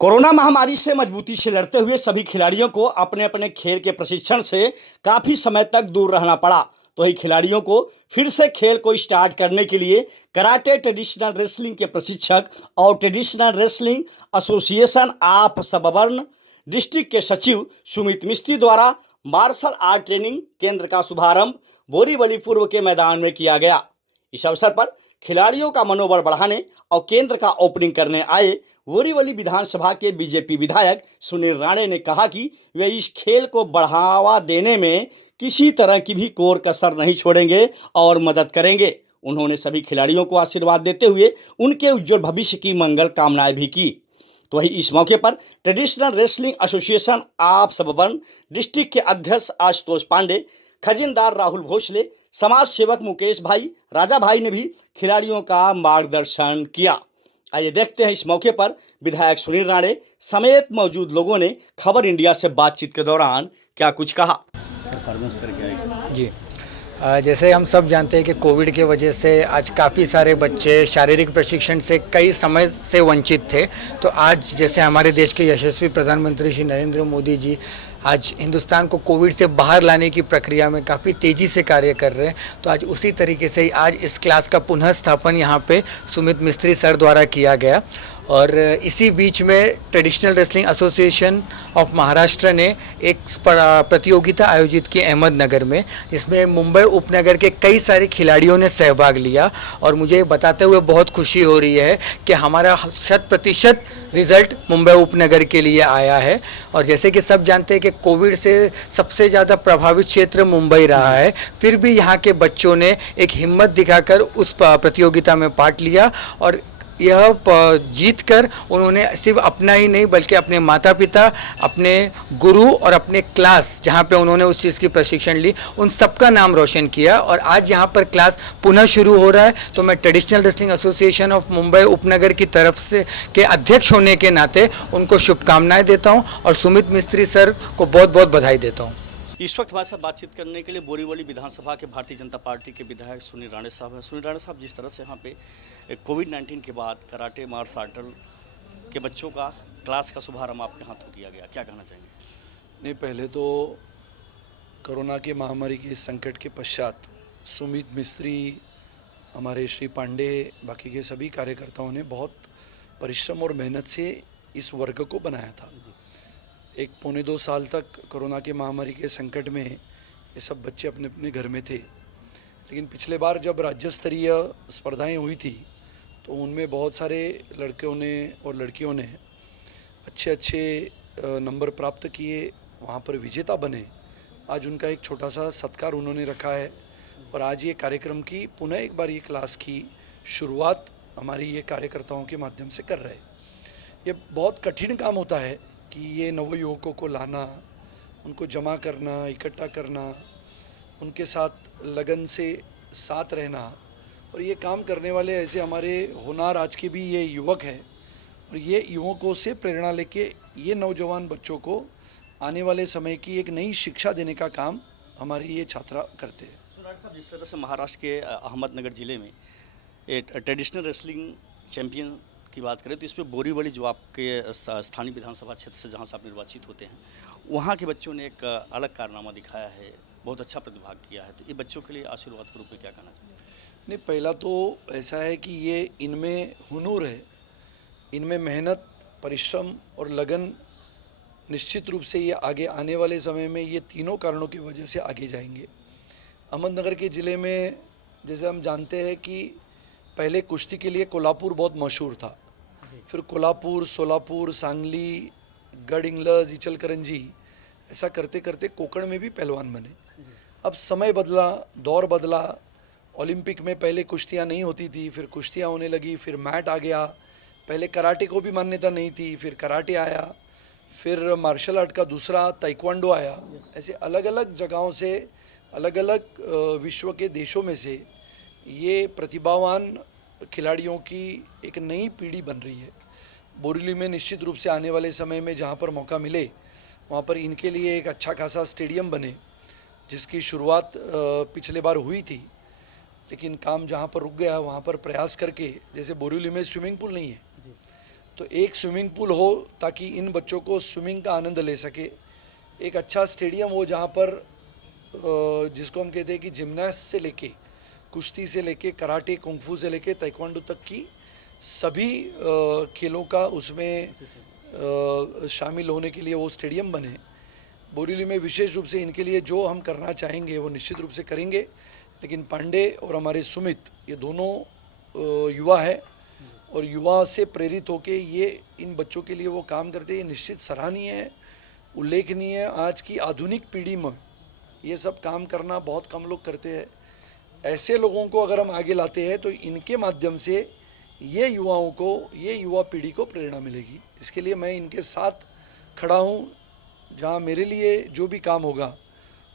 Corona महामारी से मजबूती से लड़ते हुए सभी खिलाड़ियों को अपने अपने खेल के प्रशिक्षण से काफी समय तक दूर रहना पड़ा। तो ही खिलाड़ियों को फिर से खेल को स्टार्ट करने के लिए कराटे ट्रेडिशनल रेसलिंग के प्रशिक्षक और traditional wrestling association of suburban district के सचिव सुमित मिस्त्री द्वारा मार्शल आर्ट ट्रेनिंग केंद्र का शुभारंभ बोरीवली पूर्व के मैदान में किया गया। इस अवसर पर खिलाड़ियों का मनोबल बढ़ाने और केंद्र का ओपनिंग करने आए बोरीवली विधानसभा के बीजेपी विधायक सुनील राणे ने कहा कि वे इस खेल को बढ़ावा देने में किसी तरह की भी कोर कसर नहीं छोड़ेंगे और मदद करेंगे। उन्होंने सभी खिलाड़ियों को आशीर्वाद देते हुए उनके उज्जवल भविष्य की मंगल कामनाएं भी की। तो वही इस मौके पर traditional wrestling association of suburban district के अध्यक्ष आशुतोष पांडे, खजिनदार राहुल भोसले, समाज सेवक मुकेश भाई, राजा भाई ने भी खिलाड़ियों का मार्गदर्शन किया। आइए देखते हैं इस मौके पर विधायक सुनील राणे समेत मौजूद लोगों ने खबर इंडिया से बातचीत के दौरान क्या कुछ कहा। परफॉर्मेंस करके आए जी। जैसे हम सब जानते हैं कि कोविड के वजह से आज काफ़ी सारे बच्चे शारीरिक प्रशिक्षण से कई समय से वंचित थे। तो आज जैसे हमारे देश के यशस्वी प्रधानमंत्री श्री नरेंद्र मोदी जी आज हिंदुस्तान को कोविड से बाहर लाने की प्रक्रिया में काफ़ी तेज़ी से कार्य कर रहे हैं, तो आज उसी तरीके से आज इस क्लास का पुनः स्थापन यहाँ पे सुमित मिस्त्री सर द्वारा किया गया। और इसी बीच में traditional wrestling association of Maharashtra ने एक प्रतियोगिता आयोजित की अहमदनगर में, जिसमें मुंबई उपनगर के कई सारे खिलाड़ियों ने सहभाग लिया। और मुझे बताते हुए बहुत खुशी हो रही है कि हमारा 100% रिज़ल्ट मुंबई उपनगर के लिए आया है। और जैसे कि सब जानते हैं कि कोविड से सबसे ज़्यादा प्रभावित क्षेत्र मुंबई रहा है, फिर भी यहाँ के बच्चों ने एक हिम्मत दिखाकर उस प्रतियोगिता में पार्ट लिया और यह जीत कर उन्होंने सिर्फ अपना ही नहीं बल्कि अपने माता पिता, अपने गुरु और अपने क्लास जहाँ पे उन्होंने उस चीज़ की प्रशिक्षण ली, उन सबका नाम रोशन किया। और आज यहाँ पर क्लास पुनः शुरू हो रहा है, तो मैं traditional wrestling association of Mumbai उपनगर की तरफ से के अध्यक्ष होने के नाते उनको शुभकामनाएं देता हूँ और सुमित मिस्त्री सर को बहुत बहुत बधाई देता हूँ। इस वक्त हमारे साथ बातचीत करने के लिए बोरीवली विधानसभा के भारतीय जनता पार्टी के विधायक सुनील राणे साहब हैं। सुनील राणे साहब, जिस तरह से यहाँ पे कोविड-19 के बाद कराटे मार्शल आर्ट के बच्चों का क्लास का शुभारंभ आपके हाथों किया गया, क्या कहना चाहेंगे? नहीं, पहले तो कोरोना के महामारी के इस संकट के पश्चात सुमित मिस्त्री, हमारे श्री पांडे, बाकी के सभी कार्यकर्ताओं ने बहुत परिश्रम और मेहनत से इस वर्ग को बनाया था। 1-2 साल तक कोरोना के महामारी के संकट में ये सब बच्चे अपने अपने घर में थे, लेकिन पिछले बार जब राज्य स्तरीय स्पर्धाएं हुई थी तो उनमें बहुत सारे लड़कों ने और लड़कियों ने अच्छे नंबर प्राप्त किए, वहाँ पर विजेता बने। आज उनका एक छोटा सा सत्कार उन्होंने रखा है और आज ये कार्यक्रम की पुनः एक बार ये क्लास की शुरुआत हमारी ये कार्यकर्ताओं के माध्यम से कर रहे हैं। ये बहुत कठिन काम होता है कि ये नवयुवकों को लाना, उनको जमा करना, इकट्ठा करना, उनके साथ लगन से साथ रहना। और ये काम करने वाले ऐसे हमारे होनार आज के भी ये युवक हैं और ये युवकों से प्रेरणा लेके ये नौजवान बच्चों को आने वाले समय की एक नई शिक्षा देने का काम हमारे ये छात्रा करते हैं। सुनील साहब, जिस तरह से महाराष्ट्र के अहमदनगर ज़िले में ट्रेडिशनल रेसलिंग चैंपियन की बात करें तो इस पर बोरीवली जो आपके स्थानीय विधानसभा क्षेत्र से जहाँ से आप निर्वाचित होते हैं, वहाँ के बच्चों ने एक अलग कारनामा दिखाया है, बहुत अच्छा प्रतिभाग किया है। तो ये बच्चों के लिए आशीर्वाद के रूप में क्या कहना चाहिए? नहीं, पहला तो ऐसा है कि ये इनमें हुनूर है, इनमें मेहनत, परिश्रम और लगन, निश्चित रूप से ये आगे आने वाले समय में ये तीनों कारणों की वजह से आगे जाएंगे। अहमदनगर के ज़िले में जैसे हम जानते हैं कि पहले कुश्ती के लिए कोल्हापुर बहुत मशहूर था, फिर कोल्हापुर, सोलापुर, सांगली, गडहिंग्लज, इचलकरंजी, ऐसा करते करते कोकण में भी पहलवान बने। अब समय बदला, दौर बदला। ओलंपिक में पहले कुश्तियाँ नहीं होती थी, फिर कुश्तियाँ होने लगी, फिर मैट आ गया। पहले कराटे को भी मान्यता नहीं थी, फिर कराटे आया, फिर मार्शल आर्ट का दूसरा ताइक्वांडो आया। ऐसे अलग अलग जगहों से, अलग अलग विश्व के देशों में से ये प्रतिभावान खिलाड़ियों की एक नई पीढ़ी बन रही है। बोरीवली में निश्चित रूप से आने वाले समय में जहाँ पर मौका मिले वहाँ पर इनके लिए एक अच्छा खासा स्टेडियम बने, जिसकी शुरुआत पिछले बार हुई थी, लेकिन काम जहाँ पर रुक गया वहाँ पर प्रयास करके, जैसे बोरीवली में स्विमिंग पूल नहीं है, तो एक स्विमिंग पूल हो ताकि इन बच्चों को स्विमिंग का आनंद ले सके, एक अच्छा स्टेडियम हो जहाँ पर जिसको हम कहते हैं कि जिम्नास्ट से लेके, कुश्ती से लेके, कराटे, कुंफू से लेके ताइक्वांडो तक की सभी खेलों का उसमें शामिल होने के लिए वो स्टेडियम बने। बोरीवली में विशेष रूप से इनके लिए जो हम करना चाहेंगे वो निश्चित रूप से करेंगे, लेकिन पांडे और हमारे सुमित ये दोनों युवा है और युवा से प्रेरित होके ये इन बच्चों के लिए वो काम करते हैं। ये निश्चित सराहनीय है, उल्लेखनीय है। आज की आधुनिक पीढ़ी में ये सब काम करना बहुत कम लोग करते हैं। ऐसे लोगों को अगर हम आगे लाते हैं तो इनके माध्यम से ये युवाओं को, ये युवा पीढ़ी को प्रेरणा मिलेगी। इसके लिए मैं इनके साथ खड़ा हूँ। जहाँ मेरे लिए जो भी काम होगा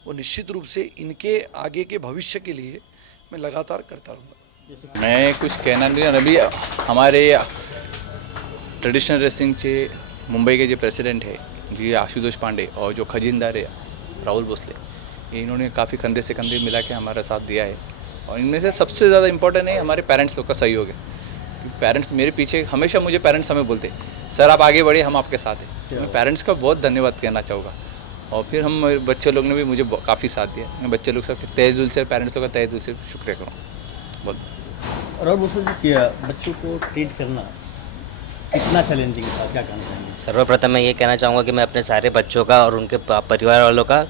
वो निश्चित रूप से इनके आगे के भविष्य के लिए मैं लगातार करता रहूँगा। मैं कुछ कहना नहीं, अभी हमारे ट्रेडिशनल रेसलिंग के मुंबई के जो प्रेसिडेंट है जी आशुतोष पांडे और जो खजीनदार है राहुल भोसले, इन्होंने काफ़ी कंधे से कंधे मिला के हमारा साथ दिया है। और इनमें से सबसे ज़्यादा इम्पोर्टेंट है हमारे पेरेंट्स लोग का सहयोग है। पेरेंट्स मेरे पीछे हमेशा, मुझे पेरेंट्स हमें बोलते सर आप आगे बढ़े, हम आपके साथ हैं। मैं पेरेंट्स का बहुत धन्यवाद कहना चाहूँगा। और फिर हम बच्चे लोग ने भी मुझे काफ़ी साथ दिया। मैं बच्चे लोग सब तहे दिल से, पेरेंट्स लोग का तहे दिल से शुक्रिया करूँ। बोल और वो सर किया बच्चों को ट्रीट करना कितना चैलेंजिंग था, क्या कहना चाहेंगे? सर्वप्रथम मैं ये कहना चाहूँगा कि मैं अपने सारे बच्चों का और उनके परिवार वालों का,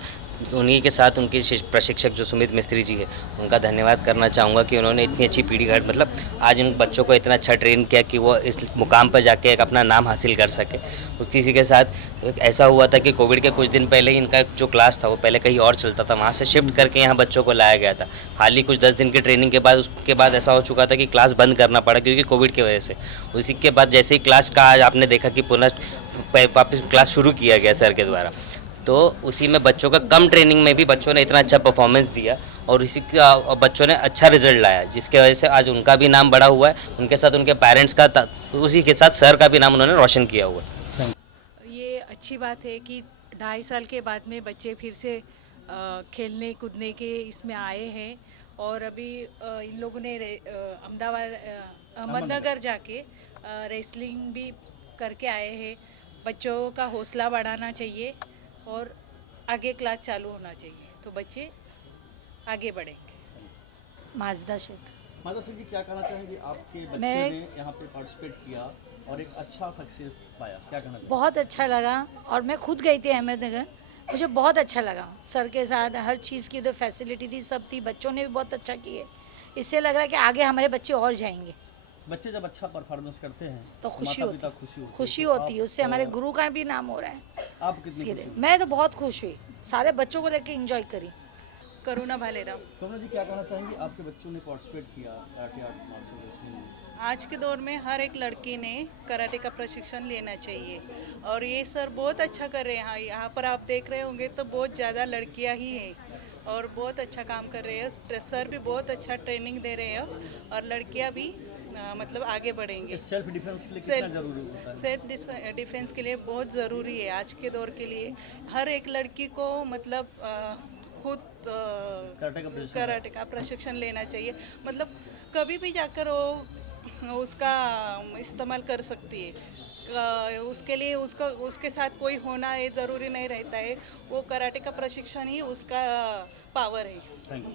उन्हीं के साथ उनके प्रशिक्षक जो सुमित मिस्त्री जी है उनका धन्यवाद करना चाहूँगा कि उन्होंने इतनी अच्छी पीढ़ी का मतलब आज इन बच्चों को इतना अच्छा ट्रेन किया कि वो इस मुकाम पर जाके एक अपना नाम हासिल कर सके। तो किसी के साथ ऐसा हुआ था कि कोविड के कुछ दिन पहले ही इनका जो क्लास था वो पहले कहीं और चलता था, वहाँ से शिफ्ट करके यहाँ बच्चों को लाया गया था। हाल ही कुछ 10 दिन की ट्रेनिंग के बाद उसके बाद ऐसा हो चुका था कि क्लास बंद करना पड़ा क्योंकि कोविड की वजह से। उसी के बाद जैसे ही क्लास का आज आपने देखा कि पुनः वापस क्लास शुरू किया गया सर के द्वारा, तो उसी में बच्चों का कम ट्रेनिंग में भी बच्चों ने इतना अच्छा परफॉर्मेंस दिया और इसी का बच्चों ने अच्छा रिजल्ट लाया, जिसके वजह से आज उनका भी नाम बड़ा हुआ है। उनके साथ उनके पेरेंट्स का, उसी के साथ सर का भी नाम उन्होंने रोशन किया हुआ है। ये अच्छी बात है कि 2.5 साल के बाद में बच्चे फिर से खेलने कूदने के इसमें आए हैं। और अभी इन लोगों ने अहमदनगर जाके रेसलिंग भी करके आए हैं। बच्चों का हौसला बढ़ाना चाहिए और आगे क्लास चालू होना चाहिए तो बच्चे आगे बढ़ेंगे। माजदा शेख। माता जी क्या कहना चाहेंगे? आपके बच्चे मैं- ने यहाँ पे पार्टिसिपेट किया और एक अच्छा सक्सेस पाया, क्या कहना चाहेंगे? बहुत अच्छा लगा और मैं खुद गई थी अहमदनगर, मुझे बहुत अच्छा लगा। सर के साथ हर चीज़ की जो फैसिलिटी थी सब थी, बच्चों ने भी बहुत अच्छा किए। इससे लग रहा है कि आगे हमारे बच्चे और जाएंगे। बच्चे जब अच्छा परफॉर्मेंस करते हैं तो खुशी माता पिता होती है, खुशी खुशी तो होती है। आप, उससे हमारे गुरु का भी नाम हो रहा है। आप कितनी इसके खुशी लिए हुई? मैं तो बहुत खुश हुई, सारे बच्चों को देख के इंजॉय करी। करुणा भालेराव। कमला जी क्या कहना चाहेंगे? आपके बच्चों ने पार्टिसिपेट किया कराटे आर्ट मार्शल रेसलिंग में। आज के दौर में हर एक लड़की ने कराटे का प्रशिक्षण लेना चाहिए और ये सर बहुत अच्छा कर रहे हैं। यहाँ पर आप देख रहे होंगे तो बहुत ज़्यादा लड़कियाँ ही हैं और बहुत अच्छा काम कर रहे हैं। सर भी बहुत अच्छा ट्रेनिंग दे रहे हैं और लड़कियाँ भी मतलब आगे बढ़ेंगे। सेल्फ डिफेंस के लिए कितना जरूरी होता है? सेल्फ डिफेंस के लिए बहुत ज़रूरी है आज के दौर के लिए। हर एक लड़की को मतलब खुद कराटे का प्रशिक्षण लेना चाहिए। मतलब कभी भी जाकर वो उसका इस्तेमाल कर सकती है। उसके लिए उसके साथ कोई होना ये ज़रूरी नहीं रहता है। वो कराटे का प्रशिक्षण ही उसका पावर है।